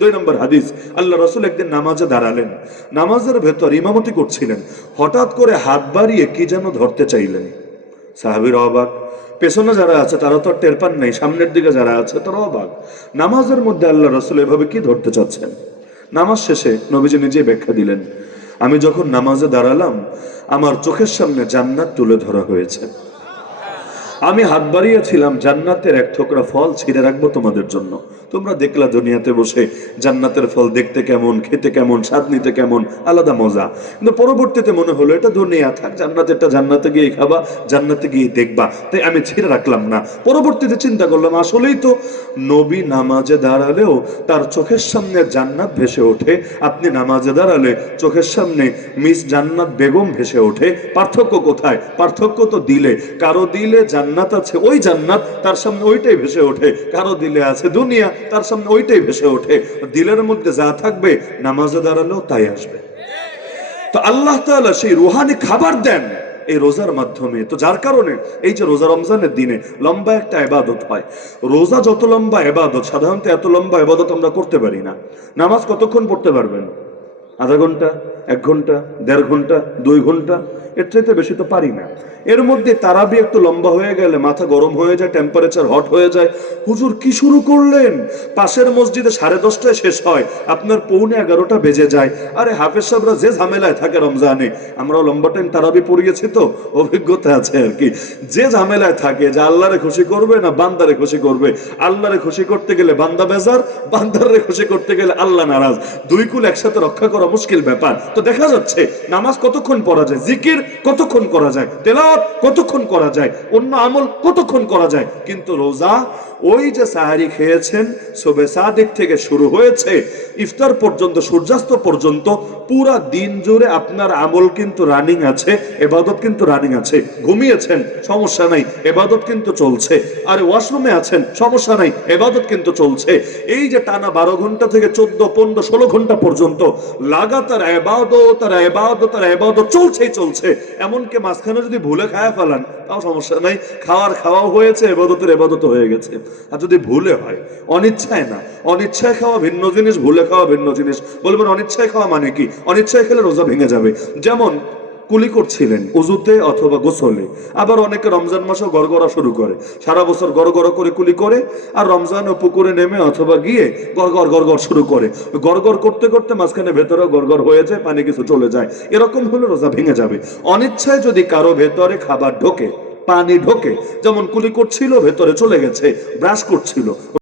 দুই নম্বর হাদিস, আল্লাহ রাসূল একদিন নামাজে দাঁড়ালেন, নামাজের ভেতর ইমামতি করছিলেন, হঠাৎ করে হাত বাড়িয়ে কি যেন ধরতে চাইলেন। সাহাবীরা অবাক, পেছনে যারা আছে তারা তো টের পান নাই, সামনের দিকে যারা আছে তারা অবাক। নামাজের মধ্যে আল্লাহ রাসূল এভাবে কি ধরতে চাচ্ছেন? নামাজ শেষে নবীজি নিজে ব্যাখ্যা দিলেন, আমি যখন নামাজে দাঁড়ালাম আমার চোখের সামনে জান্নাত তুলে ধরা হয়েছে। আমি হাত বাড়িয়েছিলাম জান্নাতের এক ঠোকরা ফল ছিঁড়ে রাখবো তোমাদের জন্য। তোমরা দেখলা দুনিয়াতে বসে জান্নাতের ফল দেখতে কেমন, খেতে কেমন, স্বাদ নিতে কেমন, আলাদা মজা। কিন্তু পরবর্তীতে মনে হলো এটা দুনিয়া, থাক জান্নাতেরটা জান্নাতে গিয়ে খাবা, জান্নাতে গিয়ে দেখবা, তাই আমি ছিঁড়ে রাখলাম না। পরবর্তীতে চিন্তা করলাম আসলেই তো নবী নামাজে দাঁড়ালেও তার চোখের সামনে জান্নাত ভেসে ওঠে, আপনি নামাজে দাঁড়ালে চোখের সামনে মিস জান্নাত বেগম ভেসে ওঠে। পার্থক্য কোথায়? পার্থক্য তো দিলে। কারো দিলে জান্নাত আছে, ওই জান্নাত তার সামনে ওইটাই ভেসে ওঠে। কারো দিলে আছে দুনিয়া, তার সামনে ওইটাই ভেসে ওঠে। দিলের মধ্যে যা থাকবে নামাজে দাঁড়ালেও তাই আসবে। তো আল্লাহ তাআলা সেই রুহানি খাবার দেন এই রোজার মাধ্যমে। তো যার কারণে এই যে রোজা রমজানের দিনে লম্বা একটা ইবাদত হয়। রোজা যত লম্বা ইবাদত, সাধারণত এত লম্বা ইবাদত আমরা করতে পারি না। নামাজ কতক্ষণ পড়তে পারবেন? আধা ঘন্টা, 1 ঘন্টা, 1.5 ঘন্টা, 2 ঘন্টা, এর চাইতে বেশি তো পারি না। এর মধ্যে তারাবি একটু লম্বা হয়ে গেলে মাথা গরম হয়ে যায়, টেম্পারেচার হট হয়ে যায়। হুজুর কি শুরু করলেন? পাশের মসজিদে 10:30টায় শেষ হয়, আপনার 11:45 বেজে যায়। আরে হাফেজ সাহেবরা যে ঝামেলায় থাকে রমজানে, আমরাও লম্বা টাইম তারাবি পড়িয়েছি তো অভিজ্ঞতা আছে আর কি। যে ঝামেলায় থাকে যে আল্লাহরে খুশি করবে না বান্দারে খুশি করবে, আল্লাহরে খুশি করতে গেলে বান্দা বেজার, বান্দারে খুশি করতে গেলে আল্লাহ নারাজ। দুই কুল একসাথে রক্ষা করা মুশকিল ব্যাপার। তো দেখা যাচ্ছে নামাজ কতক্ষণ পড়া যায়, জিকির কতক্ষণ করা যায়, তেলাওয়াত কতক্ষণ করা যায়, অন্য আমল কতক্ষণ করা যায়। কিন্তু রোজা ওই যে সাহারি খেয়েছেন, সুবে সাদিক থেকে শুরু হয়েছে ইফতার পর্যন্ত, সূর্যাস্ত পর্যন্ত পুরা দিন জুড়ে আপনার আমল কিন্তু রানিং আছে, ইবাদত কিন্তু রানিং আছে। ঘুমিয়েছেন সমস্যা নাই, ইবাদত কিন্তু চলছে। আর ওয়াশরুমে আছেন সমস্যা নাই, ইবাদত কিন্তু চলছে। এই যে টানা 12 ঘন্টা থেকে 14, 15, 16 ঘন্টা পর্যন্ত লাগাতার ইবাদত আর ইবাদত আর ইবাদত চলছেই চলছে। এমনকি মাঝখানে যদি ভুলে খায়া ফেলান তাও সমস্যা নাই, খাওয়াও হয়েছে, ইবাদতের ইবাদত হয়ে গেছে। আর যদি ভুলে হয়, অনিচ্ছায় না, অনিচ্ছায় খাওয়া ভিন্ন জিনিস, ভুলে খাওয়া ভিন্ন জিনিস। বলবেন অনিচ্ছায় খাওয়া মানে কি? অনিচ্ছায় খেলে রোজা ভেঙে যাবে। যেমন কুলি করছিলেন উজুতে অথবা গোসলে, আবার অনেকে রমজান মাসে গড়গড়া শুরু করে, সারা বছর গড়গড় করে কুলি করে, আর রমজানে পুকুরে নেমে অথবা গিয়ে গড়গড় শুরু করে। গড়গড় করতে করতে মাঝখানে ভেতরে গড়গড় হয়ে যায়, পানি কিছু চলে যায়, এরকম হলে রোজা ভেঙে যাবে। অনিচ্ছায় যদি কারো ভেতরে খাবার ঢোকে, পানি ঢোকে, যেমন কুলি করছিল ভেতরে চলে গেছে, ব্রাশ করছিল,